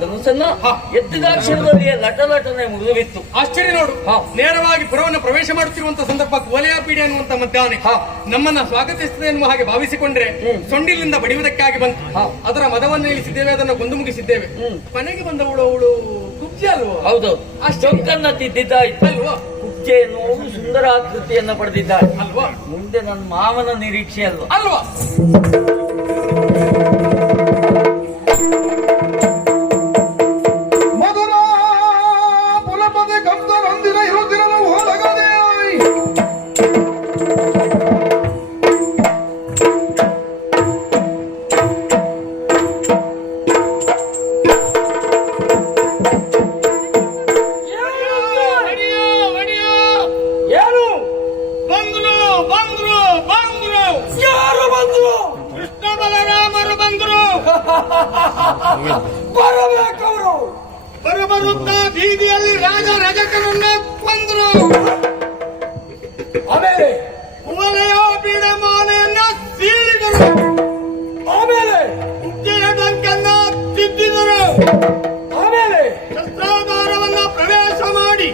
ಧನುಸನ್ನ ಎತ್ತಿದಾಕ್ಷಣದಲ್ಲಿಯೇ ಲಟಲಟನೆ ಮುಗಿದುಬಿತ್ತು. ಆಶ್ಚರ್ಯ ನೋಡು, ನೇರವಾಗಿ ಪುರವನ್ನು ಪ್ರವೇಶ ಮಾಡುತ್ತಿರುವಂತಹ ಸಂದರ್ಭಕ್ಕೆ ವಲಯ ಪೀಡೆ ಅನ್ನುವಂತ ಮಧ್ಯಾಹ್ನ ನಮ್ಮನ್ನ ಸ್ವಾಗತಿಸುತ್ತದೆ ಎನ್ನುವ ಹಾಗೆ ಭಾವಿಸಿಕೊಂಡ್ರೆ ಸೊಂಡಿಲಿಂದ ಬಡಿಯುವುದಕ್ಕಾಗಿ ಬಂತು. ಅದರ ಮದವನ್ನು ಇಳಿಸಿದ್ದೇವೆ, ಅದನ್ನು ಕೊಂದು ಮುಗಿಸಿದ್ದೇವೆ. ಮನೆಗೆ ಬಂದವಳು ಅವಳು ಕುಬ್ಜೆ ಅಲ್ವಾ? ಹೌದು, ಅಷ್ಟೊಂದನ್ನ ತಿದ್ದಿದ್ದಾಯ್ತು ಅಲ್ವಾ? ಕುಬ್ಜೆ ಎನ್ನುವಳು ಸುಂದರ ಆಕೃತಿಯನ್ನ ಪಡೆದಿದ್ದಾಳೆ ಅಲ್ವಾ? ಮುಂದೆ ನನ್ನ ಮಾವನ ನಿರೀಕ್ಷೆ ಅಲ್ವಾ ಅಲ್ವಾ? ಬರಬೇಕವರು ಬರುತ್ತಾ ಬೀದಿಯಲ್ಲಿ ರಾಜ ರಜಕನನ್ನ ಕೊಂದ್ರು. ಆಮೇಲೆ ವಲಯ ಪೀಡೆ ಮಾನೆಯನ್ನ ಸೀಳಿದರು. ಆಮೇಲೆ ಉಜ್ಜೆಯ ಡಂಕನ್ನ ತಿದ್ದಿದರು. ಆಮೇಲೆ ಶಸ್ತ್ರಾಗಾರವನ್ನ ಪ್ರವೇಶ ಮಾಡಿ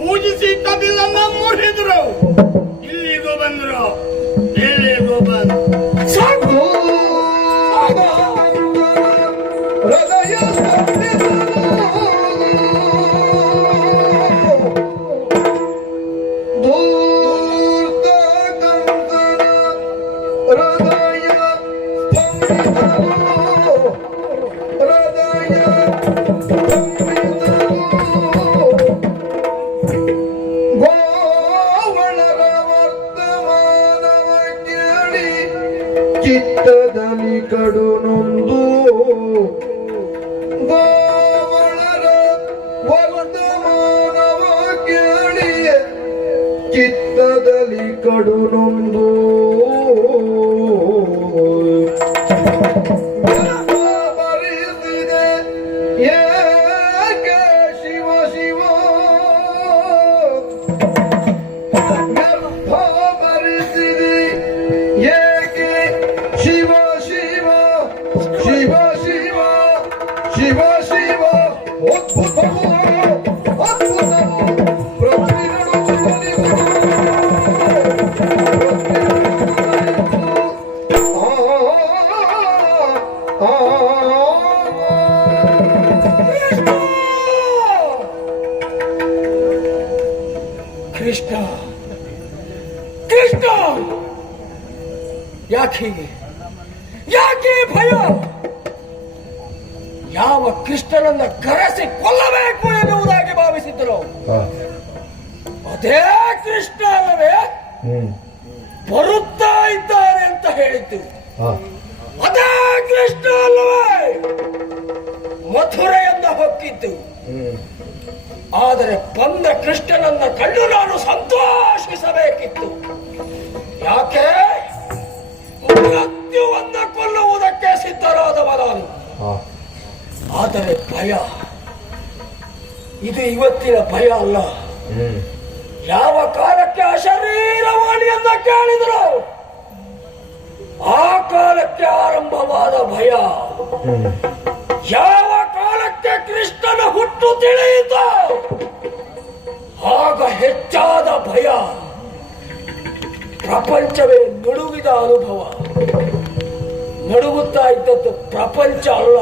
ಪೂಜಿಸಿ ತಬಿಲನ್ನ ಮುರಿದ್ರು. ಇಲ್ಲಿಗೂ ಬಂದ್ರು, ಇಲ್ಲಿಗೂ ಬಂದ್ರು. ಚಿತ್ತದಲ್ಲಿ ಕಡು ನೊಂದು ಗೋವಳರ ವರ್ತಮಾನವ ಕೇಳಿ ಚಿತ್ತದಲ್ಲಿ ಕಡು ನೊಂದು ಬರಿಸಿದೆ ಏಕೆ ಶಿವ ಶಿವ ಬರಿಸಿದೆ ಏಕೆ ಶಿವ ಶಿವ ಶಿವ ಶಿವ ಶಿವ ಶಿವ ಅದ್ಭುತವು ಅದ್ಭುತವು ಪ್ರತಿಗಳು ಕೃಷ್ಣ ಕೃಷ್ಣ ಯಾಕೆ ಯಾಕೆ ಭಯ? ಯಾವ ಕೃಷ್ಣನನ್ನ ಕರೆಸಿ ಕೊಲ್ಲಬೇಕು ಎನ್ನುವುದಾಗಿ ಭಾವಿಸಿದ್ದರು ಅದೇ ಕೃಷ್ಣ ಅಲ್ಲವೇ ಬರುತ್ತಾ ಇದ್ದಾರೆ ಅಂತ ಹೇಳಿದ್ದು? ಅದೇ ಕೃಷ್ಣ ಅಲ್ಲವೇ ಮಥುರೆಯಿಂದ ಹೊಕ್ಕಿದ್ದು? ಆದರೆ ಬಂದ ಕೃಷ್ಣನನ್ನ ಕಂಡು ನಾನು ಸಂತೋಷಿಸಬೇಕಿತ್ತು. ಯಾಕೆ? ಮೃತ್ಯುವನ್ನ ಕೊಲ್ಲುವುದಕ್ಕೆ ಸಿದ್ಧರಾದವ ನಾನು. ಆದರೆ ಭಯ, ಇದು ಇವತ್ತಿನ ಭಯ ಅಲ್ಲ. ಯಾವ ಕಾಲಕ್ಕೆ ಅಶರೀರವಾಣಿಯನ್ನ ಕೇಳಿದರು ಆ ಕಾಲಕ್ಕೆ ಆರಂಭವಾದ ಭಯ. ಯಾವ ಕಾಲಕ್ಕೆ ಕೃಷ್ಣನ ಹುಟ್ಟು ತಿಳಿಯಿತು ಆಗ ಹೆಚ್ಚಾದ ಭಯ. ಪ್ರಪಂಚವೇ ನಡುಗಿದ ಅನುಭವ. ನಡುಗುತ್ತಾ ಇದ್ದದ್ದು ಪ್ರಪಂಚ ಅಲ್ಲ,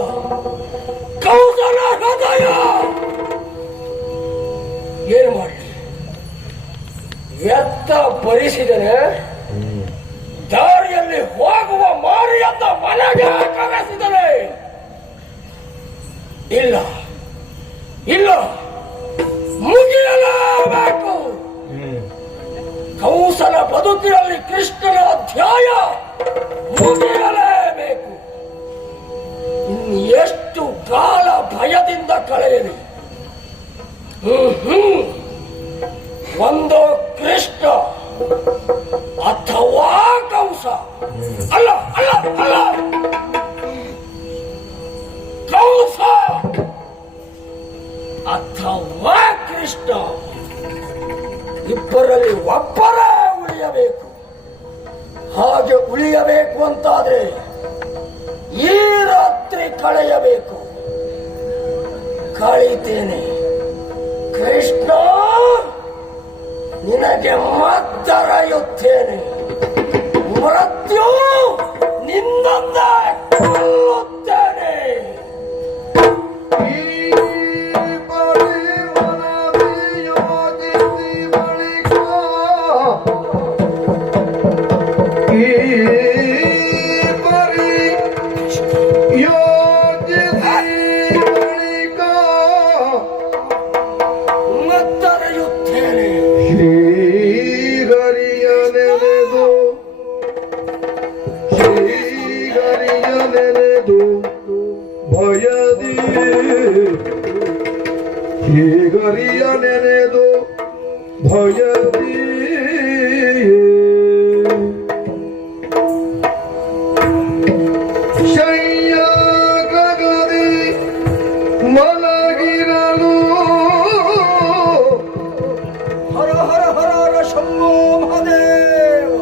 ಕೌಸಲ ಹೃದಯ. ಏನು ಮಾಡಲಿ? ವ್ಯರ್ಥ ಭರಿಸಿದರೆ ದಾರಿಯಲ್ಲಿ ಹೋಗುವ ಮಾರಿಯಂತ ಮನೆಗೆ ಕರೆಸಿದರೆ ಇಲ್ಲ ಇಲ್ಲ, ಮುಗಿಯಲೇಬೇಕು. ಕೌಸಲ ಬದುಕಿನಲ್ಲಿ ಕೃಷ್ಣನ ಅಧ್ಯಾಯ ಮುಗಿಯಲೇಬೇಕು. ಇನ್ನು ಎಷ್ಟು ಕಾಲ ಭಯದಿಂದ ಕಳೆಯಲಿ? ಒಂದೋ ಕೃಷ್ಣ ಅಥವಾ ಕಂಸ. ಅಲ್ಲ ಅಲ್ಲ ಅಲ್ಲ, ಕಂಸ ಅಥವಾ ಕೃಷ್ಣ, ಇಬ್ಬರಲ್ಲಿ ಒಬ್ಬರೇ ಉಳಿಯಬೇಕು. ಹಾಗೆ ಉಳಿಯಬೇಕು ಅಂತಾದ್ರೆ ಈ ರಾತ್ರಿ ಕಳೆಯಬೇಕು. ಕಳೀತೇನೆ ಕೃಷ್ಣ, ನಿನಗೆ ಮದ್ದರೆಯುತ್ತೇನೆ. ಮೃತ್ಯು ನಿನ್ನೊಂದೇ ಕೊಲ್ಲುತ್ತೇನೆ. ಶ್ರೀಹರಿಯ ನೆನೆದು ಭಯದಿ ಶಯ್ಯಾಗದಿ ಮಲಗಿರಲು. ಹರ ಹರ ಹರ ಹರ ಶಂಭೋ ಮಹಾದೇವ.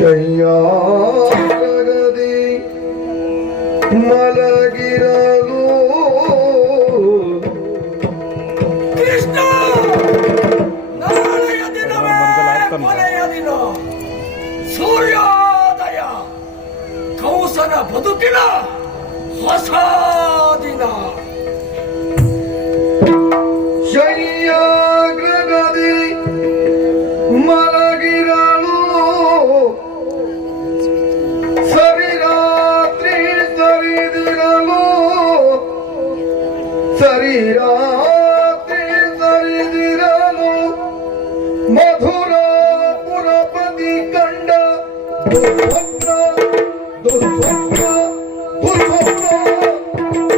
ಶಯ್ಯಾಗದಿ ಮಲಗಿರಲು ಕೊನೆಯ ದಿನ, ಸೂರ್ಯೋದಯ, ಕಂಸನ ಬದುಕಿನ ಹೊಸ ದಿನ. ಶಯ್ಯಾಗದಿ ಮಲಗಿರಲು ಸರಿರಾತ್ರಿ ಸರಿದಿರಲು, ಸರಿರಾತ್ರಿ ಸರಿದಿರಲು ಮಧುರ ಪುರಪತಿ ಕಂಡ ದುರ್ಭಕ್ತ ದುರ್ಭಕ್ತ ದುರ್ಭಕ್ತ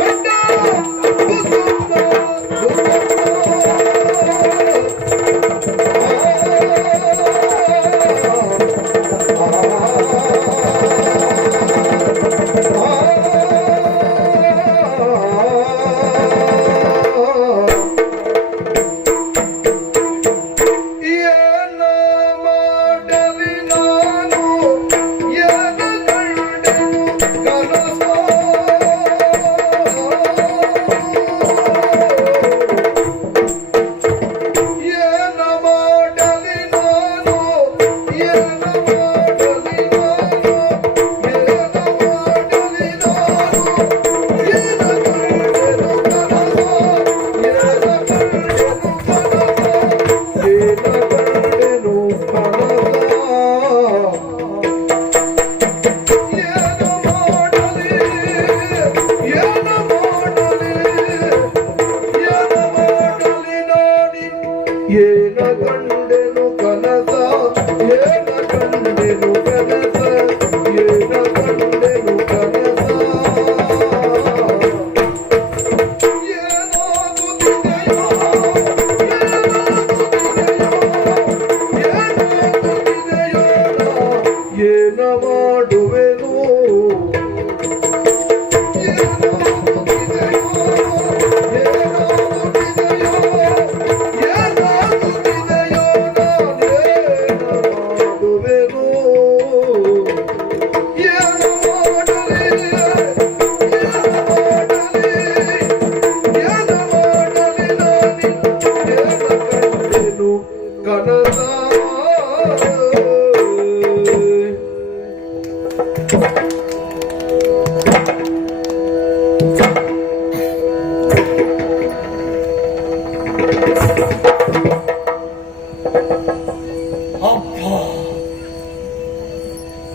ಕಂಡ ದುರ್ಭಕ್ತ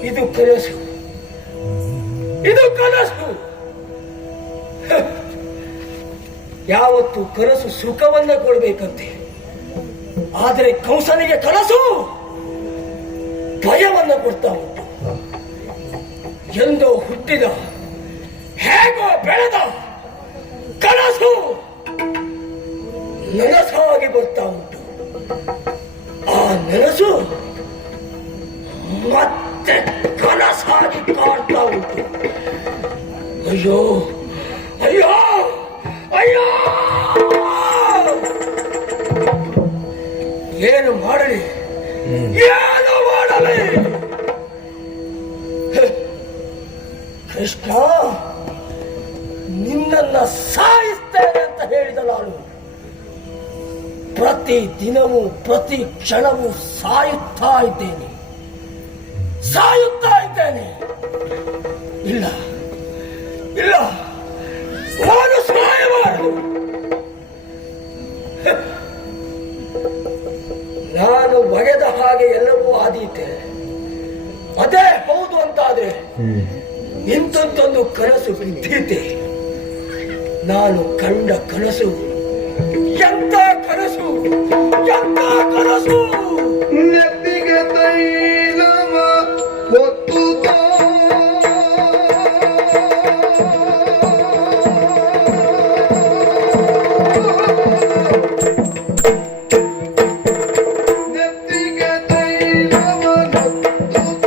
ಇದು ಕನಸು, ಇದು ಕನಸು. ಯಾವತ್ತು ಕನಸು ಸುಖವನ್ನ ಕೊಡಬೇಕಂತೆ, ಆದರೆ ಕಂಸನಿಗೆ ಕನಸು ಭಯವನ್ನ ಕೊಡ್ತಾ ಉಂಟು. ಎಂದೋ ಹುಟ್ಟಿದ, ಹೇಗೋ ಬೆಳೆದ ಕನಸು ನನಸಾಗಿ ಬರ್ತಾ ಉಂಟು. ಆ ನೆನಸು ಮತ್ತೆ ಕನಸಾಗಿ ಕಾಡ್ತಾ ಉಂಟು. ಅಯ್ಯೋ ಅಯ್ಯೋ ಅಯ್ಯೋ, ಏನು ಮಾಡಲಿ ಏನು ಮಾಡಲಿ? ಕೃಷ್ಣ, ನಿನ್ನನ್ನ ಸಾಯಿಸ್ತೇನೆ ಅಂತ ಹೇಳಿದ ನಾನು ಪ್ರತಿ ದಿನವೂ ಪ್ರತಿ ಕ್ಷಣವೂ ಸಾಯುತ್ತಾ ಇದ್ದೇನೆ. ಇಲ್ಲ ಇಲ್ಲ, ನಾನು ಸಾಯಬಾರದು. ನಾನು ಒಗೆದ ಹಾಗೆ ಎಲ್ಲವೂ ಆದೀತೆ. ಅದೇ ಹೌದು ಅಂತಾದ್ರೆ ಇಂಥದ್ದೊಂದು ಕನಸು ಬಿದ್ದೀತೆ. ನಾನು ಕಂಡ ಕನಸು ಎಂತ ಕನಸು, ಎಂತ ಕನಸು! ನೆತ್ತಿಗೆ ತೈಲವ ಒತ್ತುತ್ತ ನೆತ್ತಿಗೆ ತೈಲವ ಒತ್ತುತ್ತ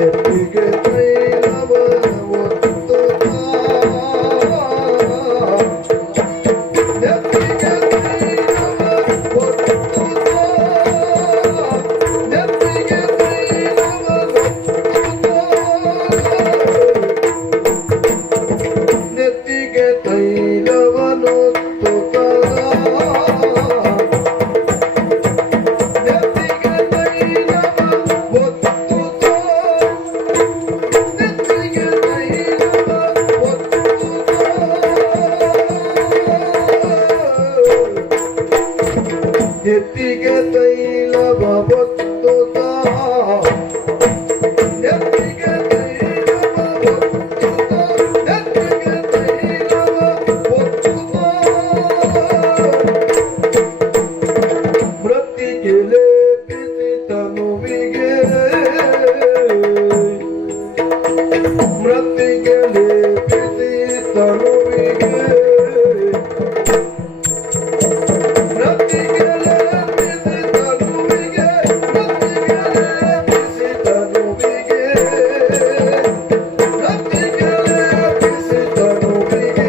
ನೆತ್ತಿಗೆ ತೈಲವ ಒತ್ತುತ್ತ ನೆತ್ತಿಗೆ ತೈಲವ ಒತ್ತುತ್ತ ನೆತ್ತಿಗೆ ತೈಲವ ಒತ್ತುತ್ತ ನೆತ್ತಿಗೆ ತೈಲವನೊತ್ತುತ್ತ ನೆತ್ತಿಗೆ ತೈಲವ ಒತ್ತುತ್ತ ನೆತ್ತಿಗೆ ತೈಲವ ಒತ್ತುತ್ತ ನೆತ್ತಿಗೆ ತೈಲವ ಒತ್ತುತ್ತ ನೆತ್ತಿಗೆ ತೈಲವ ಒತ್ತುತ್ತ ನೆತ್ತಿಗೆ ತೈಲವ ಒತ್ತುತ್ತ ಮೃತ್ತಿಗೆ ಲೇಪಿಸಿ ತನುವಿಗೆ ಮೃತ್ತಿಗೆ ಲೇಪಿಸಿ ತನುವಿಗೆ ಮೃತ್ತಿಗೆ ಲೇಪಿಸಿ ತನುವಿಗೆ ಮೃತ್ತಿಗೆ ಲೇಪಿಸಿ ತನುವಿಗೆ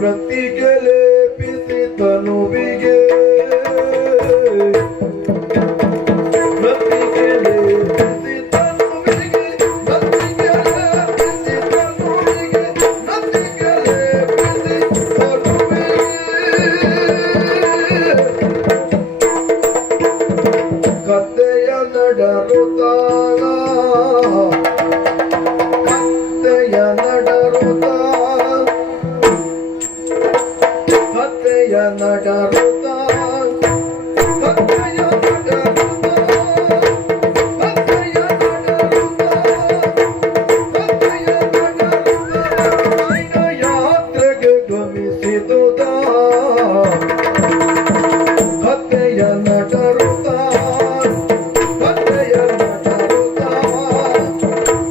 ಮೃತ್ತಿಗೆ ಲೇಪಿಸಿ ತನುವಿಗೆ ಮೃತ್ತಿಗೆ ಲೇಪಿಸಿ ತನುವಿಗೆ ಮೃತ್ತಿಗೆ ಲೇಪಿಸಿ ತನುವಿಗೆ ಮೃತ್ತಿಗೆ ಲೇಪಿಸಿ ತನುವಿಗೆ ಮೃತ್ತಿಗೆ ಲೇಪಿಸಿ ತನುವಿಗೆ ಕತ್ತೆಯ ನಡರುತ್ತಾಗ ಕತ್ತೆಯ ನಡರುತ್ತ ಕತ್ತೆಯ ನಡರುತ್ತ ಕತ್ತೆಯ ನಡರುತ್ತ ಕತ್ತೆಯ ನಡರುತ್ತ ಕತ್ತೆಯ ನಡರುತ್ತ ಯಾತ್ರೆಗೆ ಗಮಿಸಿದುದ ಕತ್ತೆಯ ನಡರುತ್ತ ಕತ್ತೆಯ ನಡರುತ್ತ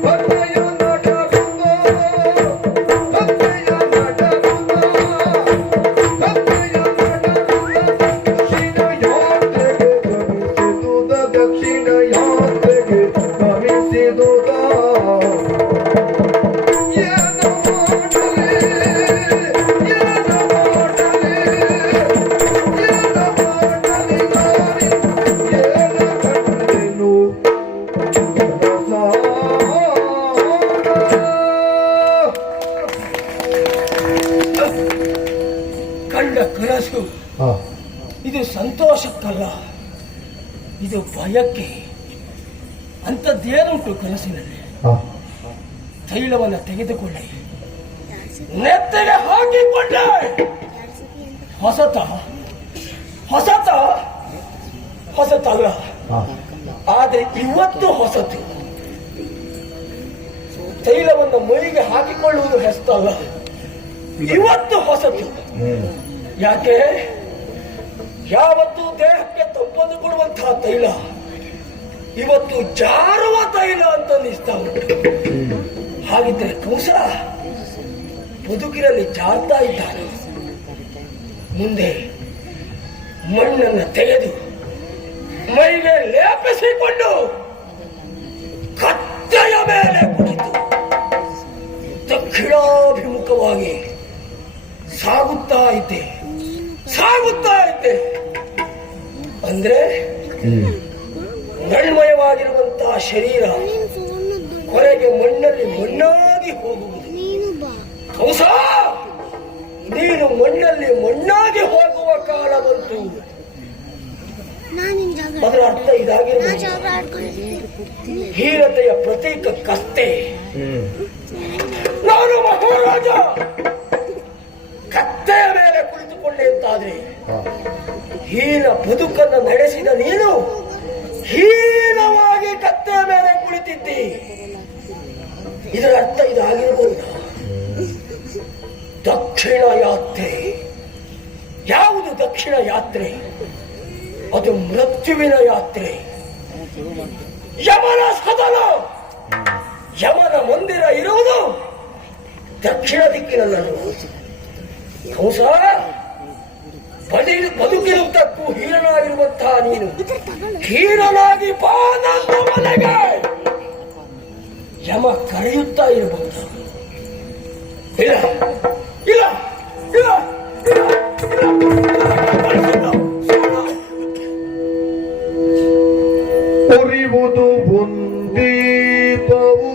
ಕತ್ತೆಯ ನಡರುತ್ತ ಕತ್ತೆಯ ನಡರುತ್ತ ಕತ್ತೆಯ ನಡರುತ್ತ ದಕ್ಷಿಣ ಯಾತ್ರೆಗೆ ಗಮಿಸಿದುದ ಏನು ಮಾಡಲಿ ಏನು ಮಾಡಲಿ ಏನು ಮಾಡಲಿ ದಾರಿ ಏನು ಕಂಡೆನು ಕಂಡ ಕನಸು ಇದು ಸಂತೋಷಕ್ಕಲ್ಲ, ಇದು ಭಯಕ್ಕೆ. ಅಂಥದ್ದೇನುಂಟು ಕನಸಿನಲ್ಲಿ? ತೈಲವನ್ನು ತೆಗೆದುಕೊಳ್ಳಿ, ನೆತ್ತಿಗೆ ಹಾಕಿಕೊಂಡೆ. ಹೊಸತ ಹೊಸತ ಹೊಸತಲ್ಲ, ಆದರೆ ಇವತ್ತು ಹೊಸತು. ತೈಲವನ್ನು ಮೈಗೆ ಹಾಕಿಕೊಳ್ಳುವುದು ಹೊಸತಲ್ಲ, ಇವತ್ತು ಹೊಸತು. ಯಾಕೆ? ಯಾವತ್ತು ದೇಹಕ್ಕೆ ತಂಪನ್ನು ಕೊಡುವಂತಹ ತೈಲ ಇವತ್ತು ಜಾರುವ ತೈಲ ಅಂತ ಅನ್ನಿಸ್ತಾ ಉಂಟು. ಹಾಗಿದ್ರೆ ಕಂಸ ಬದುಕಿನಲ್ಲಿ ಜಾರ್ತಾ ಇದ್ದಾನೆ. ಮುಂದೆ ಮಣ್ಣನ್ನು ತೆಗೆದು ಮೈಗೆ ಲೇಪಿಸಿಕೊಂಡು ಕತ್ತೆಯ ಮೇಲೆ ಕುಳಿತು ದಕ್ಷಿಣಾಭಿಮುಖವಾಗಿ ಸಾಗುತ್ತಾ ಇದ್ದೆ. ಅಂದ್ರೆ ಮಣ್ಮಯವಾಗಿರುವಂತಹ ಶರೀರ ಹೊರಗೆ ಮಣ್ಣಲ್ಲಿ ಮಣ್ಣಾಗಿ ಹೋಗುವುದು. ಹೌಸ, ನೀನು ಮಣ್ಣಲ್ಲಿ ಮಣ್ಣಾಗಿ ಹೋಗುವ ಕಾಲ ಬಂತು. ಅದರ ಅರ್ಥ ಇದಾಗಿರಬಹುದು. ಹೀನತೆಯ ಪ್ರತೀಕ ಕತ್ತೆ. ನಾನು ಮಹಾರಾಜ ಕತ್ತೆಯ ಮೇಲೆ ಕುಳಿತುಕೊಂಡೆ ಅಂತಾದ್ರೆ ಹೀನ ಬದುಕನ್ನು ನಡೆಸಿದ ನೀನು ಹೀನವಾಗಿ ಕತ್ತೆಯ ಮೇಲೆ ಕುಳಿತಿದ್ದಿ. ಇದರ ಅರ್ಥ ಇದಾಗಿರಬಹುದು. ದಕ್ಷಿಣ ಯಾತ್ರೆ. ಯಾವುದು ದಕ್ಷಿಣ ಯಾತ್ರೆ? ಅದು ಮೃತ್ಯುವಿನ ಯಾತ್ರೆ. ಯಮನ ಸದನ, ಯಮನ ಮಂದಿರ ಇರುವುದು ದಕ್ಷಿಣ ದಿಕ್ಕಿನಲ್ಲೂ. ಹೌಸ, ಬದುಕಿರುವುದಕ್ಕೂ ಹೀನನಾಗಿರುವಂತಹ ನೀನು ಹೀನನಾಗಿ ಬಾ ನನ್ನ ಮನೆಗೆ. ಯಮ ಕರೆಯುತ್ತಾ ಇರಬಹುದು. ಇಲ್ಲ ಇಲ್ಲ ಇಲ್ಲ ಉರಿವುದು ಒಂದೀಪವು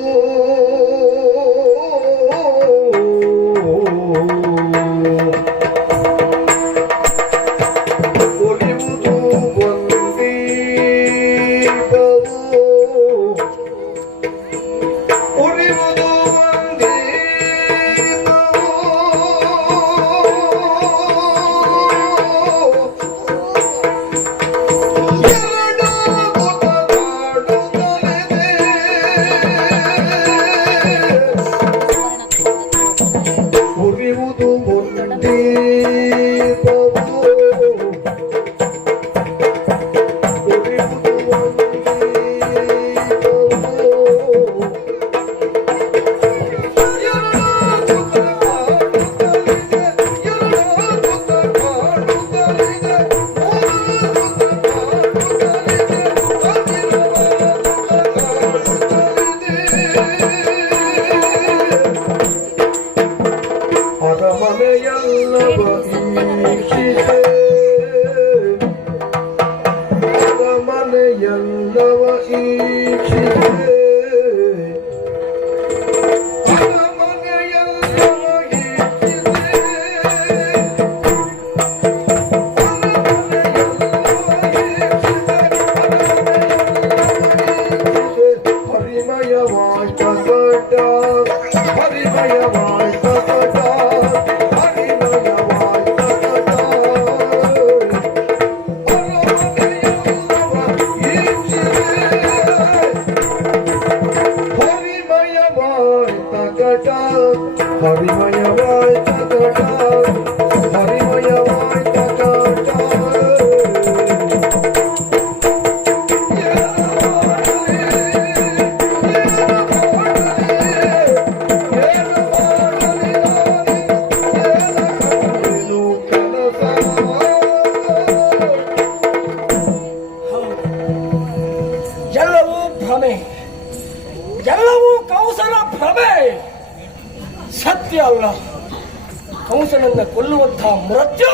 ಎಲ್ಲವೂ ಕಂಸನ ಭ್ರಮೆ, ಸತ್ಯ ಅಲ್ಲ. ಕಂಸನನ್ನ ಕೊಲ್ಲುವಂತಹ ಮೃತ್ಯು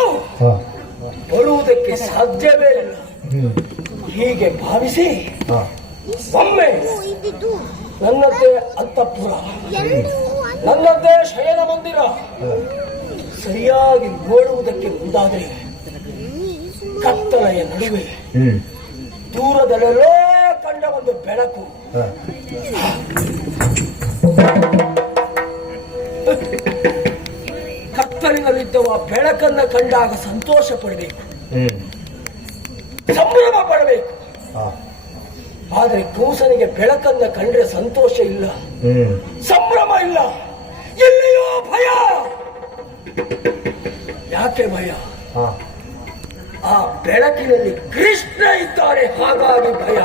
ಬರುವುದಕ್ಕೆ ಸಾಧ್ಯವೇ ಇಲ್ಲ. ಹೀಗೆ ಭಾವಿಸಿ ಒಮ್ಮೆ ನನ್ನದೇ ಅಂತಃಪುರ, ನನ್ನದೇ ಶಯನ ಮಂದಿರ ಸರಿಯಾಗಿ ನೋಡುವುದಕ್ಕೆ ಮುಂದಾದರೆ ಕತ್ತಲೆಯ ನಡುವೆ ದೂರದಲ್ಲೆಲ್ಲೋ ಕಂಡ ಒಂದು ಬೆಳಕು. ಕತ್ತಲಿನಲ್ಲಿದ್ದವ ಬೆಳಕನ್ನ ಕಂಡಾಗ ಸಂತೋಷ ಪಡಬೇಕು, ಸಂಭ್ರಮ ಪಡಬೇಕು. ಆದರೆ ಕೂಸನಿಗೆ ಬೆಳಕನ್ನ ಕಂಡ್ರೆ ಸಂತೋಷ ಇಲ್ಲ, ಸಂಭ್ರಮ ಇಲ್ಲ, ಎಲ್ಲಿಯೋ ಭಯ. ಯಾಕೆ ಭಯ? ಆ ಬೆಳಕಿನಲ್ಲಿ ಕೃಷ್ಣ ಇದ್ದಾರೆ, ಹಾಗಾಗಿ ಭಯ.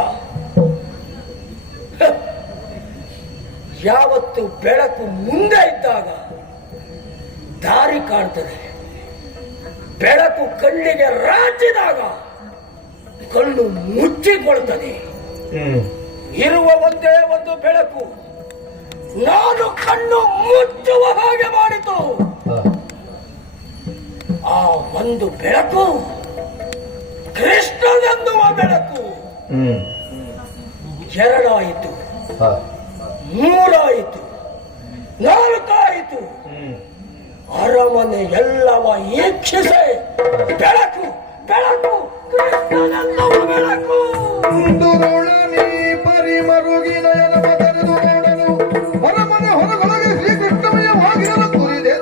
ಯಾವತ್ತು ಬೆಳಕು ಮುಂದೆ ಇದ್ದಾಗ ದಾರಿ ಕಾಣ್ತದೆ. ಬೆಳಕು ಕಣ್ಣಿಗೆ ರಾಚಿದಾಗ ಕಣ್ಣು ಮುಚ್ಚಿಕೊಳ್ತದೆ. ಇರುವ ಒಂದೇ ಒಂದು ಬೆಳಕು ನಾನು ಕಣ್ಣು ಮುಚ್ಚುವ ಹಾಗೆ ಮಾಡಿತು. ಆ ಒಂದು ಬೆಳಕು ಕೃಷ್ಣನೆನ್ನುವ ಬೆಳಕು. ಎರಡಾಯಿತು, ಮೂರಾಯಿತು, ನಾಲ್ಕಾಯಿತು. ಅರಮನೆ ಎಲ್ಲವ ಈಕ್ಷಿಸೆ ಬೆಳಕು ಬೆಳಕು ಕೃಷ್ಣನೆನ್ನುವ ಬೆಳಕು. ದುರುಳನಿ ಪರಿಮರುಗಿ ನಯನ ಬದರೆದು ನೋಡಲು ಹೊರಮನೆ ಹೊರಗೊಳಗೆ ಶ್ರೀಕೃಷ್ಣಮಯವಾಗಿರಲು ಕುರಿದೆದ್ದ.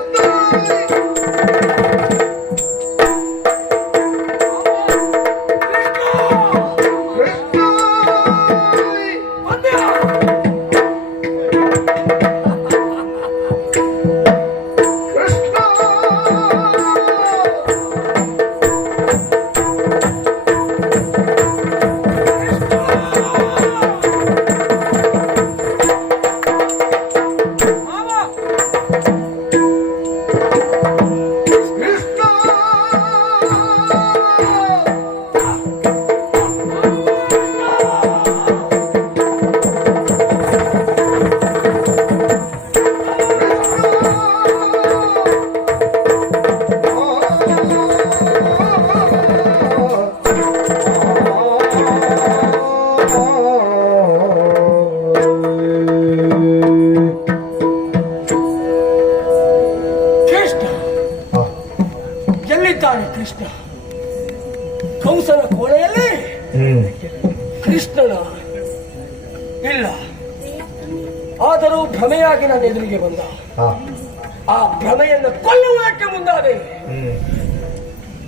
ಕೃಷ್ಣ ಕಂಸನ ಕೋಣೆಯಲ್ಲಿ ಕೃಷ್ಣನ ಇಲ್ಲ. ಆದರೂ ಭ್ರಮೆಯಾಗಿ ನನ್ನ ಎದುರಿಗೆ ಬಂದ. ಆ ಭ್ರಮೆಯನ್ನು ಕೊಲ್ಲುವುದಕ್ಕೆ ಮುಂದಾದೆ.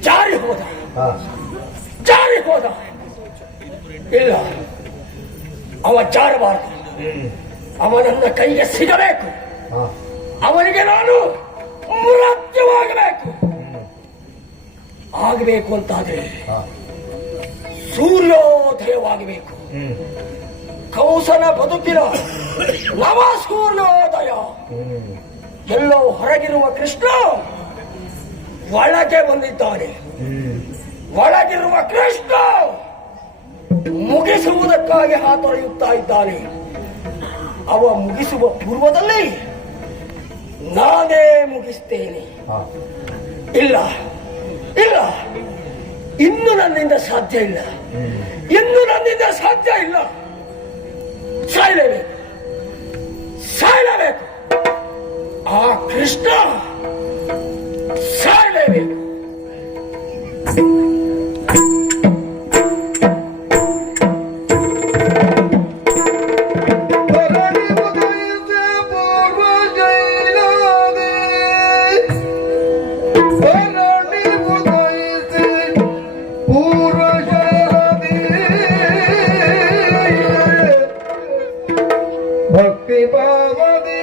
ಜಾರಿ ಹೋದ. ಇಲ್ಲ, ಅವ ಜಾರಬಾರದು. ಅವನನ್ನ ಕೈಗೆ ಸಿಗಬೇಕು. ಅವನಿಗೆ ನಾನು ಮೃತ್ಯುವಾಗಬೇಕು. ಆಗಬೇಕು ಅಂತಾದ್ರೆ ಸೂರ್ಯೋದಯವಾಗಬೇಕು. ಕಂಸನ ಬದುಕಿನ ನವ ಸೂರ್ಯೋದಯ. ಎಲ್ಲೋ ಹೊರಗಿರುವ ಕೃಷ್ಣ ಒಳಗೆ ಬಂದಿದ್ದಾನೆ. ಒಳಗಿರುವ ಕೃಷ್ಣ ಮುಗಿಸುವುದಕ್ಕಾಗಿ ಹಾತೊರೆಯುತ್ತಾ ಇದ್ದಾನೆ. ಅವ ಮುಗಿಸುವ ಪೂರ್ವದಲ್ಲಿ ನಾನೇ ಮುಗಿಸ್ತೇನೆ. ಇಲ್ಲ, ಇನ್ನು ನನ್ನಿಂದ ಸಾಧ್ಯ ಇಲ್ಲ. ಸಾಯಲೇಬೇಕು. ಆ ಕೃಷ್ಣ ಸಾಯಲೇಬೇಕು. ಭಕ್ತಿ ಭಾವದಿ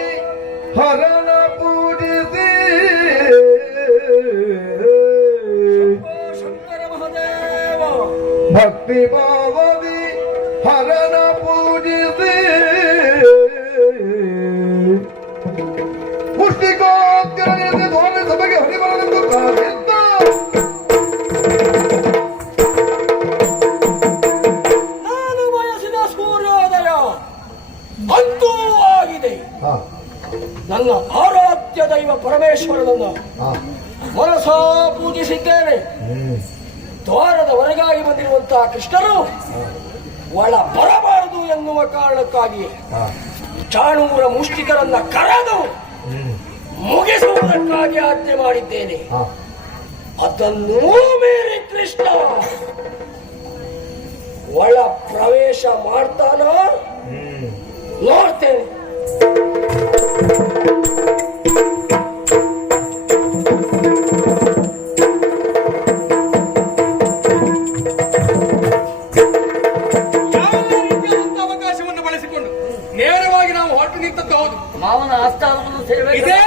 ಹರನ ಪೂಜಿಸಿ ಶಂಕರ ಮಹಾದೇವ. ಭಕ್ತಿ ಭಾವದಿ ಹರನ ಪೂಜಿಸಿ ಮುಷ್ಟಿಕೋತ್ತರನಿಂದ ಧ್ವನಿ ಸಭೆಗೆ ಹೊಡಿಬರಲೆಂದು ಕಾದಿದ್ದ. ನಾನು ಬಯಸಿದ ಸೂರ್ಯೋದಯ ಅಂತೂ ಆಗಿದೆ. ನನ್ನ ಆರಾಧ್ಯ ದೈವ ಪರಮೇಶ್ವರನನ್ನು ಮನಸ ಪೂಜಿಸಿದ್ದೇನೆ. ದ್ವಾರದ ಹೊರಗಾಗಿ ಬಂದಿರುವಂತಹ ಕೃಷ್ಣನು ಒಳ ಬರಬಾರದು ಎನ್ನುವ ಕಾರಣಕ್ಕಾಗಿ ಚಾಣೂರ ಮುಷ್ಟಿಕರನ್ನ ಕರೆದು ಮುಗಿಸುವುದಕ್ಕಾಗಿ ಆಜ್ಞೆ ಮಾಡಿದ್ದೇನೆ. ಅದನ್ನೂ ಮೀರಿ ಕೃಷ್ಣ ಒಳ ಪ್ರವೇಶ ಮಾಡ್ತಾನ ನೋಡ್ತೇನೆ. ಅವಕಾಶವನ್ನು ಬಳಸಿಕೊಂಡು ನೇರವಾಗಿ ನಾವು ಹೊರಟು ನಿಂತದ್ದು ಹೌದು. ಮಾವನ ಆಸ್ಥಾನವನ್ನು ಸೇವೆ ಇದೇ